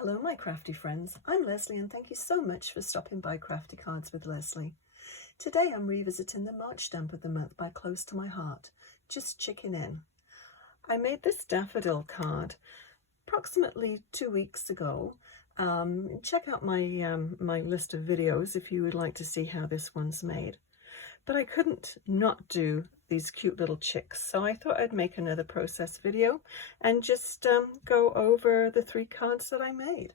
Hello my crafty friends, I'm Leslie and thank you so much for stopping by Crafty Cards with Leslie. Today I'm revisiting the March stamp of the month by Close to My Heart, Just Chicken In. I made this daffodil card approximately 2 weeks ago. Check out my list of videos if you would like to see how this one's made. But I couldn't not do these cute little chicks, so I thought I'd make another process video and just go over the 3 cards that I made.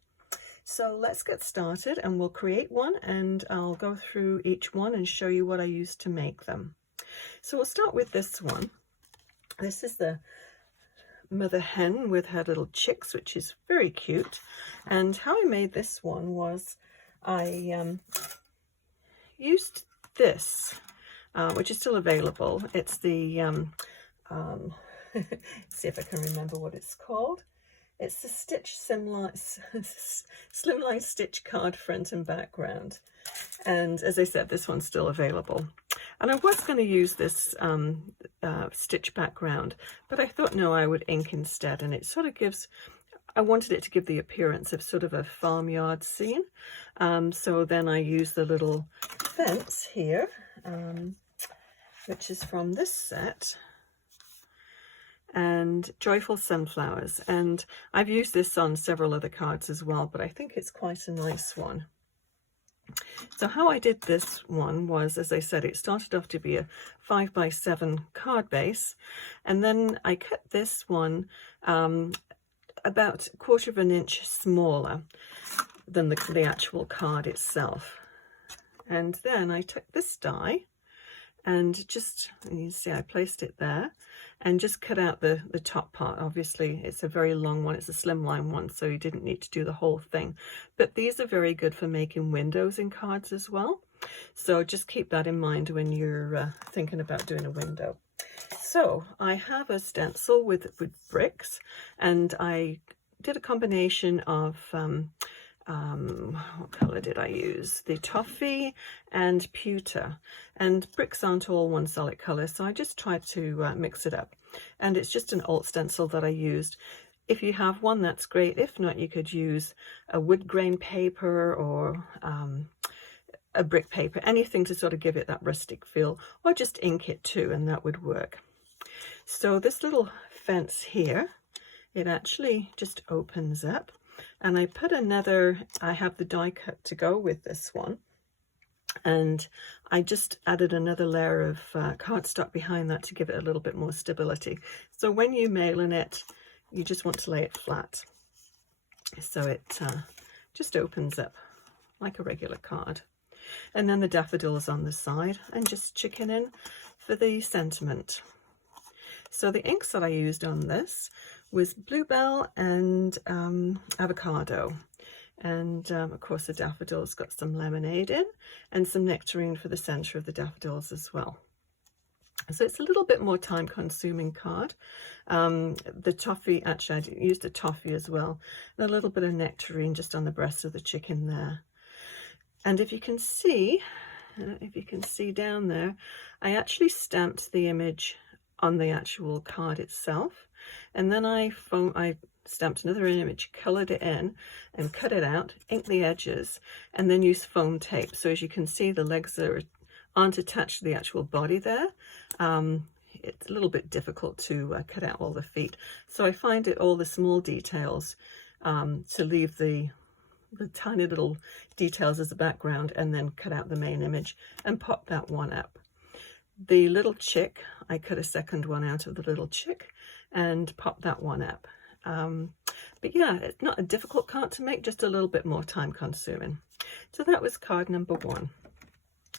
So let's get started and we'll create one and I'll go through each one and show you what I used to make them. So we'll start with this one. This is the mother hen with her little chicks, which is very cute. And how I made this one was I used this, which is still available. It's the, see if I can remember what it's called. It's the Stitch Slimline Stitch card front and background. And as I said, this one's still available. And I was going to use this stitch background, but I thought no, I would ink instead. And it sort of gives, I wanted it to give the appearance of sort of a farmyard scene. So then I used the little fence here, which is from this set, and Joyful Sunflowers. And I've used this on several other cards as well, but I think it's quite a nice one. So how I did this one was, as I said, it started off to be a 5x7 card base, and then I cut this one about 1/4 of an inch smaller than the actual card itself. And then I took this die and just, you see I placed it there and just cut out the top part. Obviously it's a very long one, it's a slimline one, so you didn't need to do the whole thing. But these are very good for making windows in cards as well. So just keep that in mind when you're thinking about doing a window. So I have a stencil with bricks, and I did a combination of what color did I use? The toffee and pewter, and bricks aren't all one solid color, so I just tried to mix it up. And it's just an alt stencil that I used. If you have one, that's great. If not, you could use a wood grain paper or a brick paper, anything to sort of give it that rustic feel, or just ink it too, and that would work. So this little fence here, it actually just opens up. And I put another, I have the die cut to go with this one, and I just added another layer of cardstock behind that to give it a little bit more stability. So when you mail it, you just want to lay it flat, so it just opens up like a regular card. And then the daffodils on the side, and just chicken in for the sentiment. So the inks that I used on this was Belle and Avocado, and of course the daffodils got some lemonade in and some nectarine for the center of the daffodils as well. So it's a little bit more time consuming card. The toffee, actually I used the toffee as well, and a little bit of nectarine just on the breast of the chicken there. And if you can see, down there, I actually stamped the image on the actual card itself, and then I stamped another image, colored it in and cut it out, inked the edges, and then used foam tape. So as you can see, the legs aren't attached to the actual body there. It's a little bit difficult to cut out all the feet, so I find it all the small details to leave the tiny little details as a background, and then cut out the main image and pop that one up. The little chick, I cut a second one out of the little chick and pop that one up. But yeah, it's not a difficult card to make, just a little bit more time consuming. So that was card number 1.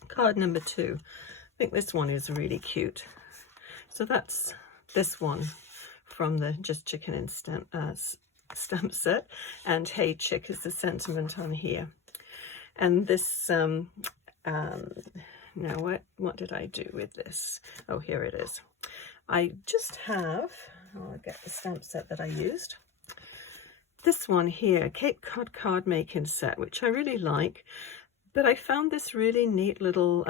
Card number 2, I think this one is really cute. So that's this one from the Just Chicken In stamp set, and Hey Chick is the sentiment on here. And this now what did I do with this? Oh, here it is. I just have, I'll get the stamp set that I used. This one here, Cape Cod card making set, which I really like, but I found this really neat little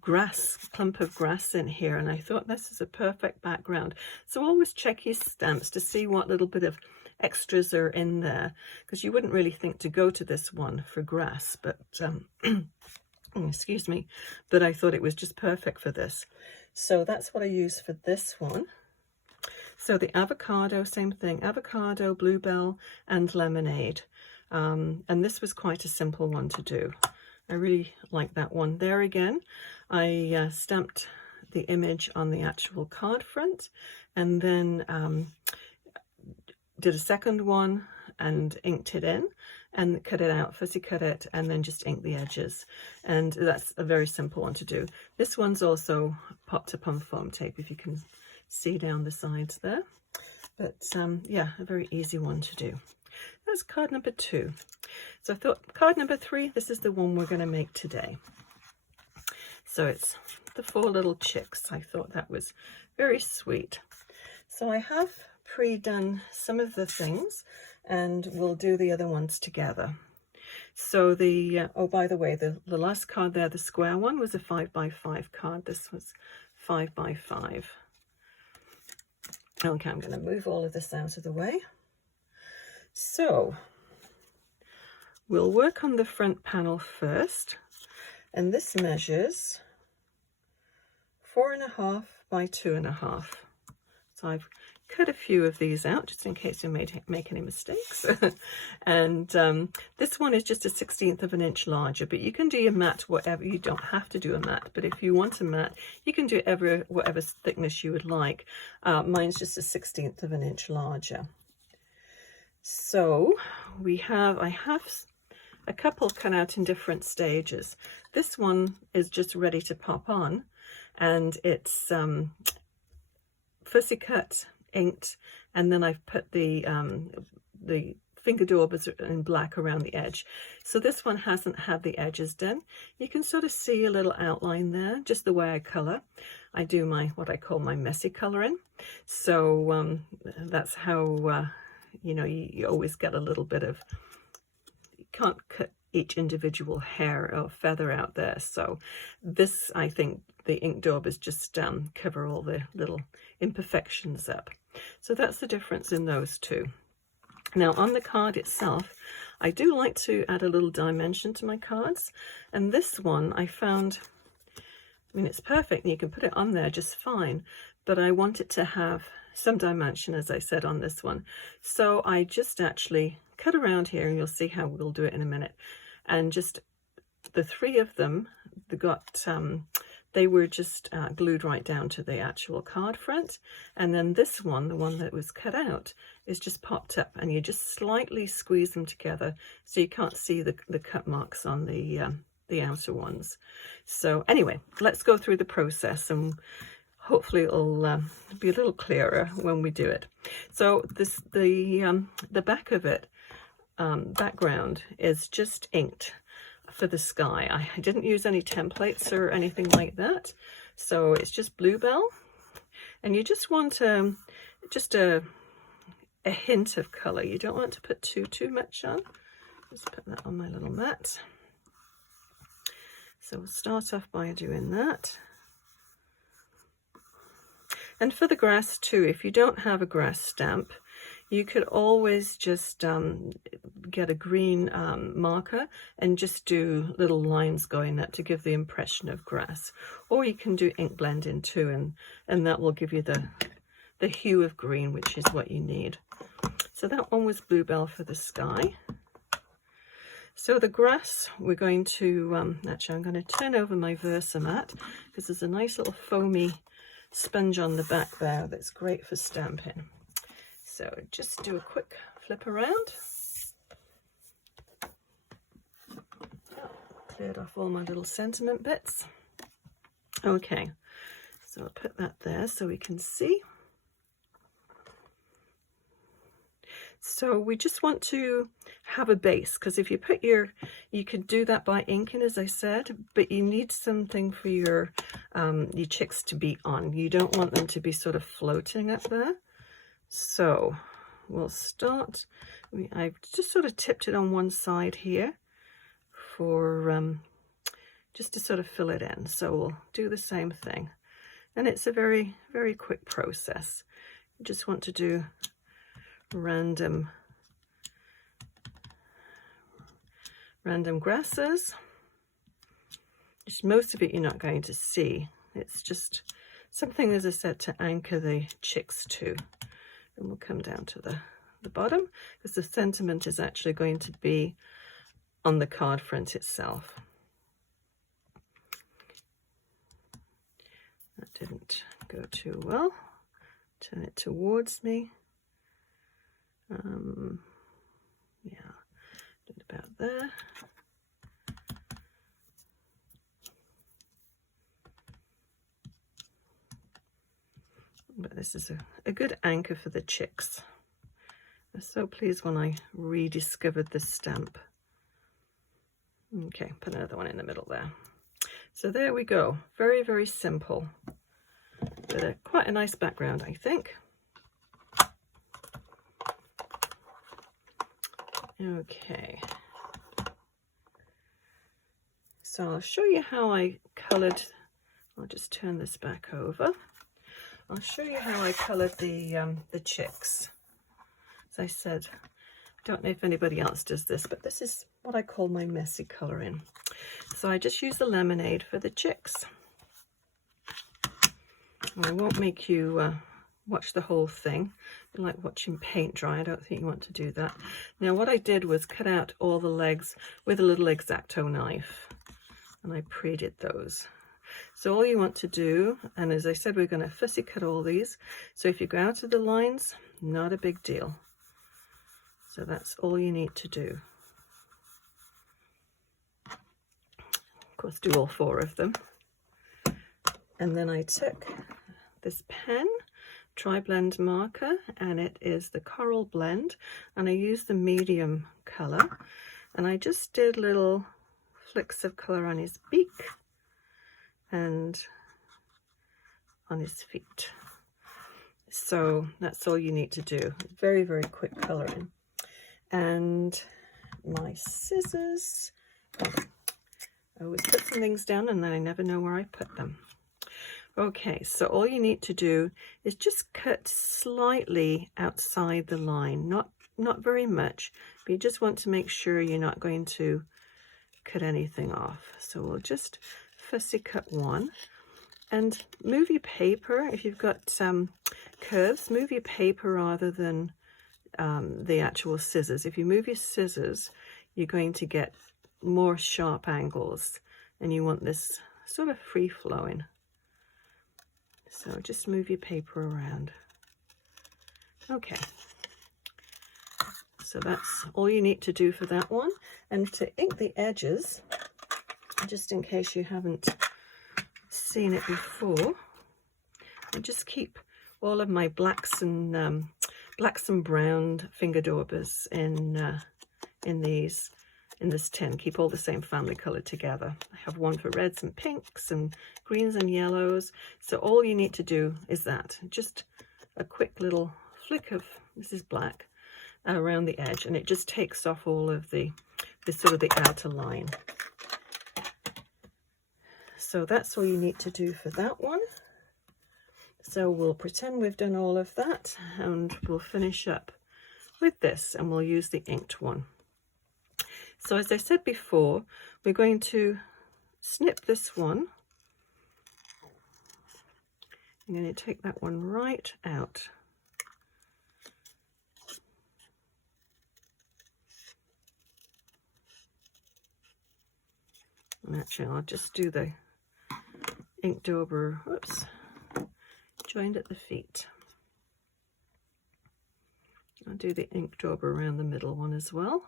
grass, clump of grass in here, and I thought this is a perfect background. So always check your stamps to see what little bit of extras are in there, because you wouldn't really think to go to this one for grass, but excuse me, but I thought it was just perfect for this. So that's what I use for this one. So the avocado, same thing, avocado, bluebell, and lemonade. And this was quite a simple one to do. I really like that one. There again, I stamped the image on the actual card front, and then did a second one and inked it in and cut it out, fussy cut it, and then just ink the edges. And that's a very simple one to do. This one's also popped up on foam tape, if you can see down the sides there. But yeah, a very easy one to do. That's card number 2. So I thought card number 3, this is the one we're going to make today. So it's the 4 little chicks. I thought that was very sweet. So I have pre-done some of the things, and we'll do the other ones together. So the, oh, by the way, the last card there, the square one, was a 5x5 card. This was 5x5. Okay, I'm going to move all of this out of the way. So we'll work on the front panel first, and this measures 4.5 by 2.5. So I've cut a few of these out just in case you make any mistakes. And this one is just a 1/16 of an inch larger, but you can do your mat whatever. You don't have to do a mat, but if you want a mat, you can do whatever thickness you would like. Mine's just a 1/16 of an inch larger. So I have a couple cut out in different stages. This one is just ready to pop on, and it's fussy cut, inked, and then I've put the finger daubers in black around the edge. So this one hasn't had the edges done. You can sort of see a little outline there, just the way I color. I do what I call my messy coloring. So that's how you know, you always get a little bit of, you can't cut each individual hair or feather out there. So this, I think the ink daubers just cover all the little imperfections up. So that's the difference in those two. Now on the card itself, I do like to add a little dimension to my cards, and this one I found, I mean, it's perfect and you can put it on there just fine, but I want it to have some dimension, as I said, on this one. So I just actually cut around here, and you'll see how we'll do it in a minute. And just the 3 of them, they were just glued right down to the actual card front. And then this one, the one that was cut out, is just popped up, and you just slightly squeeze them together so you can't see the cut marks on the outer ones. So anyway, let's go through the process, and hopefully it'll be a little clearer when we do it. So the back of it, background, is just inked for the sky. I didn't use any templates or anything like that. So it's just bluebell, and you just want just a hint of color. You don't want to put too much on. Just put that on my little mat. So we'll start off by doing that. And for the grass too, if you don't have a grass stamp, you could always just get a green marker and just do little lines going up to give the impression of grass. Or you can do ink blending too, and that will give you the hue of green, which is what you need. So that one was bluebell for the sky. So the grass, we're going to, actually I'm going to turn over my Versamat, because there's a nice little foamy sponge on the back there that's great for stamping. So just do a quick flip around. Cleared off all my little sentiment bits. Okay, so I'll put that there so we can see. So we just want to have a base, because if you put you could do that by inking, as I said, but you need something for your chicks to be on. You don't want them to be sort of floating up there. So we'll start, I've just sort of tipped it on one side here for just to sort of fill it in. So we'll do the same thing. And it's a very, very quick process. You just want to do random grasses. Most of it you're not going to see. It's just something, as I said, to anchor the chicks to. And we'll come down to the bottom, because the sentiment is actually going to be on the card front itself. That didn't go too well. Turn it towards me. Yeah, about there. But this is a good anchor for the chicks. I was so pleased when I rediscovered this stamp. Okay, put another one in the middle there. So there we go. Very, very simple. But quite a nice background, I think. Okay. So I'll show you how I coloured. I'll just turn this back over. I'll show you how I coloured the chicks. As I said, I don't know if anybody else does this, but this is what I call my messy colouring. So I just use the lemonade for the chicks. And I won't make you watch the whole thing. It's like watching paint dry. I don't think you want to do that. Now what I did was cut out all the legs with a little X-Acto knife, and I pre-did those. So all you want to do, and as I said, we're going to fussy cut all these. So if you go out of the lines, not a big deal. So that's all you need to do. Of course, do all 4 of them. And then I took this pen, tri-blend marker, and it is the Coral Blend, and I used the medium color, and I just did little flicks of color on his beak and on his feet. So that's all you need to do. Very, very quick coloring. And my scissors, I always put some things down and then I never know where I put them. Okay, so all you need to do is just cut slightly outside the line, not very much, but you just want to make sure you're not going to cut anything off. So we'll just fussy cut one, and move your paper. If you've got curves, move your paper rather than the actual scissors. If you move your scissors, you're going to get more sharp angles, and you want this sort of free-flowing. So just move your paper around. Okay, so that's all you need to do for that one. And to ink the edges, just in case you haven't seen it before, I just keep all of my blacks and brown finger daubers in this tin. Keep all the same family color together. I have one for reds and pinks and greens and yellows. So all you need to do is that, just a quick little flick of, this is black, around the edge, and it just takes off all of the sort of the outer line. So that's all you need to do for that one. So we'll pretend we've done all of that, and we'll finish up with this, and we'll use the inked one. So as I said before, we're going to snip this one. I'm going to take that one right out. And actually, I'll just do the ink dauber, whoops, joined at the feet. I'll do the ink dauber around the middle one as well.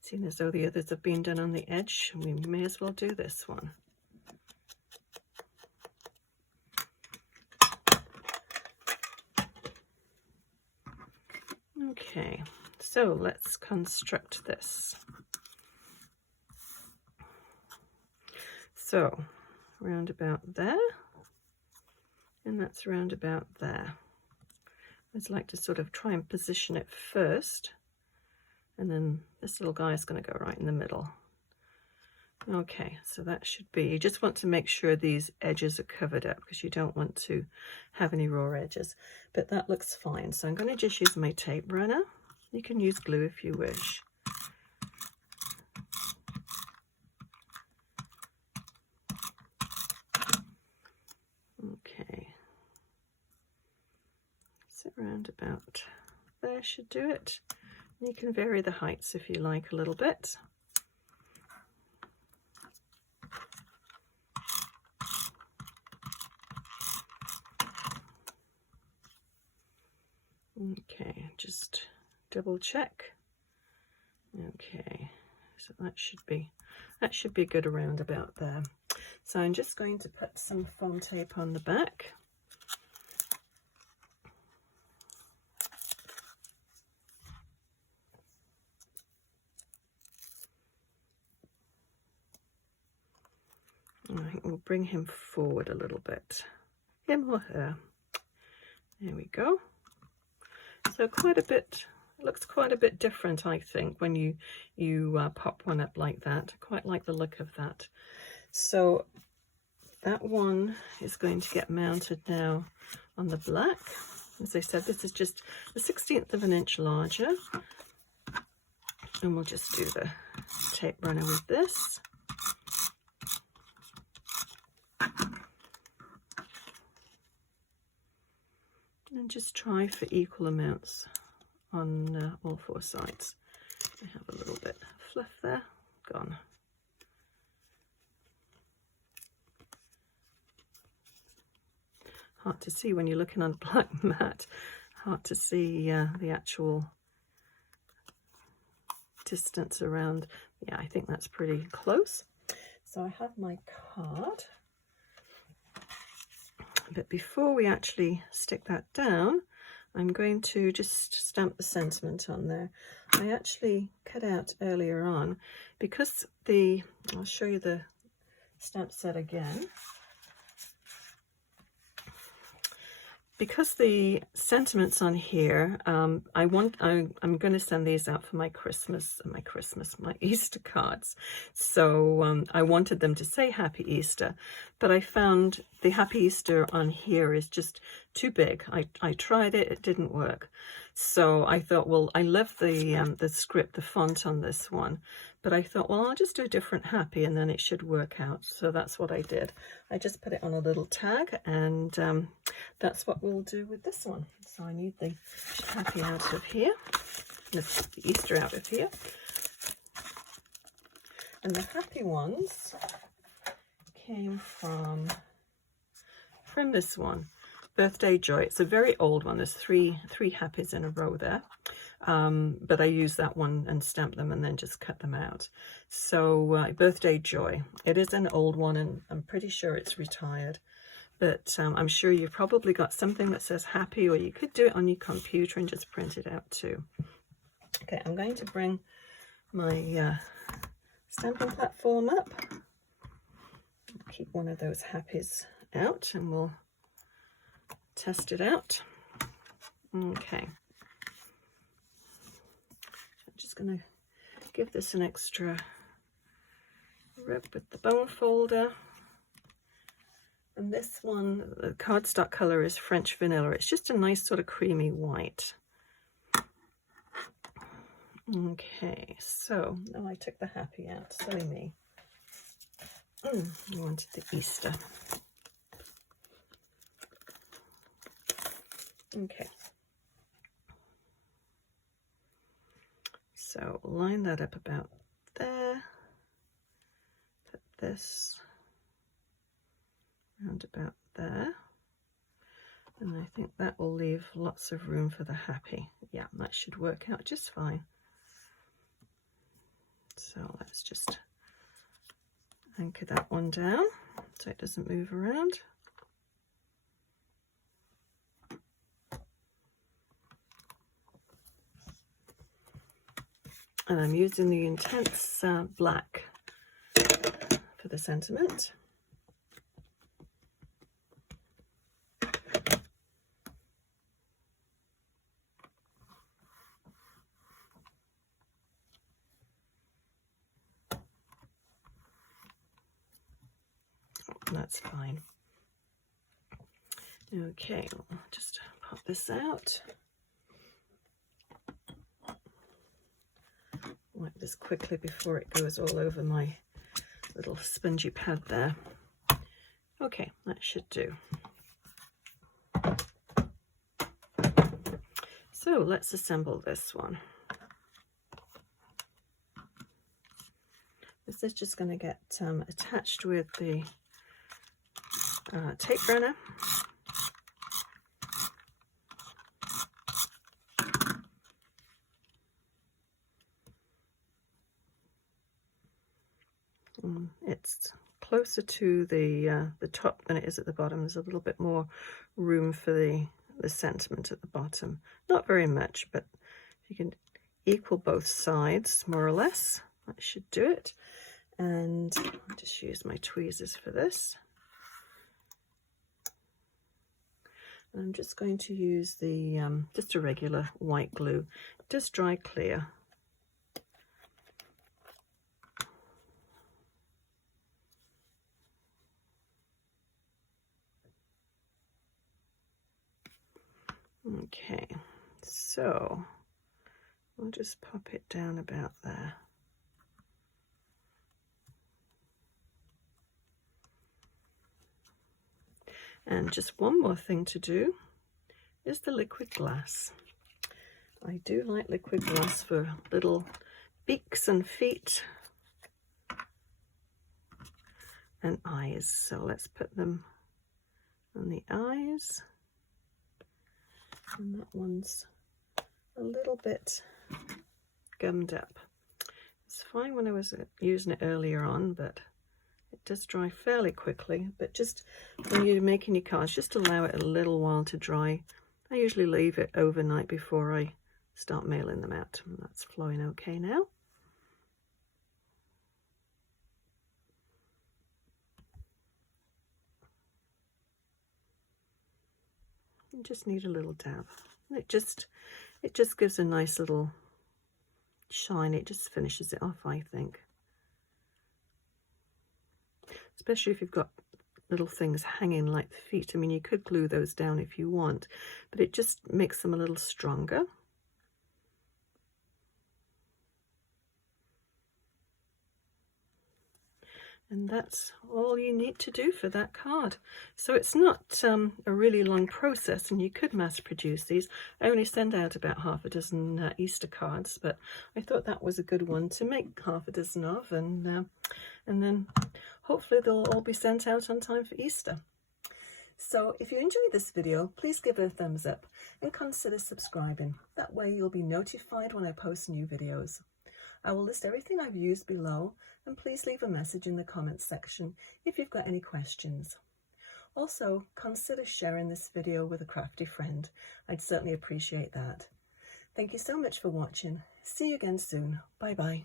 Seeing as though the others have been done on the edge, we may as well do this one. Okay, so let's construct this. So, round about there. and that's around about there. I just like to sort of try and position it first, and then this little guy is going to go right in the middle. Okay, so that should be, you just want to make sure these edges are covered up because you don't want to have any raw edges, but that looks fine. So I'm going to just use my tape runner. You can use glue if you wish. Okay, so around about there should do it. You can vary the heights if you like a little bit. Okay, just double check. Okay, so that should be good around about there. So I'm just going to put some foam tape on the back. I think we'll bring him forward a little bit, him or her. There we go. So quite a bit, it looks quite a bit different, I think, when you pop one up like that. I quite like the look of that. So that one is going to get mounted now on the black. As I said, this is just a 1/16 of an inch larger. And we'll just do the tape runner with this. And just try for equal amounts on all 4 sides. I have a little bit of fluff there, gone. Hard to see when you're looking on a black mat, hard to see the actual distance around. Yeah, I think that's pretty close. So I have my card. But before we actually stick that down, I'm going to just stamp the sentiment on there. I actually cut out earlier on because I'll show you the stamp set again. Because the sentiments on here, I'm going to send these out for my Easter cards. So I wanted them to say Happy Easter, but I found the Happy Easter on here is just too big. I tried it, it didn't work. So I thought, well, I love the script, the font on this one, but I thought, well, I'll just do a different happy and then it should work out. So that's what I did. I just put it on a little tag, and that's what we'll do with this one. So I need the happy out of here, the Easter out of here. And the happy ones came from this one. Birthday Joy. It's a very old one. There's three happies in a row there, but I used that one and stamped them and then just cut them out. So Birthday Joy. It is an old one, and I'm pretty sure it's retired, but I'm sure you've probably got something that says happy, or you could do it on your computer and just print it out too. Okay, I'm going to bring my stamping platform up. Keep one of those happies out and we'll test it out. Okay, I'm just going to give this an extra rub with the bone folder. And this one, the cardstock color is French Vanilla. It's just a nice sort of creamy white. Okay, so now I took the happy out, silly me. I wanted the Easter. Okay, so line that up about there, put this round about there, and I think that will leave lots of room for the happy. Yeah, that should work out just fine. So let's just anchor that one down so it doesn't move around. And I'm using the Intense Black for the sentiment. that's fine. Okay, I'll just pop this out. Wipe this quickly before it goes all over my little spongy pad there. Okay, that should do. So let's assemble this one. This is just going to get attached with the tape runner. It's closer to the top than it is at the bottom. There's a little bit more room for the sentiment at the bottom. Not very much, but you can equal both sides more or less. That should do it. And I'll just use my tweezers for this. And I'm just going to use the just a regular white glue. Just dry clear. Okay, so we'll just pop it down about there. And just one more thing to do is the liquid glass. I do like liquid glass for little beaks and feet and eyes. So let's put them on the eyes. And that one's a little bit gummed up. It's fine when I was using it earlier on, but it does dry fairly quickly. But just when you're making your cards, just allow it a little while to dry. I usually leave it overnight before I start mailing them out. And that's flowing okay now. You just need a little dab. It just gives a nice little shine. It just finishes it off, I think. Especially if you've got little things hanging like the feet. I mean, you could glue those down if you want, but it just makes them a little stronger. And that's all you need to do for that card. So it's not a really long process, and you could mass produce these. I only send out about half a dozen Easter cards, but I thought that was a good one to make half a dozen of, and then hopefully they'll all be sent out on time for Easter. So if you enjoyed this video, please give it a thumbs up and consider subscribing. That way you'll be notified when I post new videos. I will list everything I've used below, and please leave a message in the comments section if you've got any questions. Also, consider sharing this video with a crafty friend. I'd certainly appreciate that. Thank you so much for watching. See you again soon. Bye bye.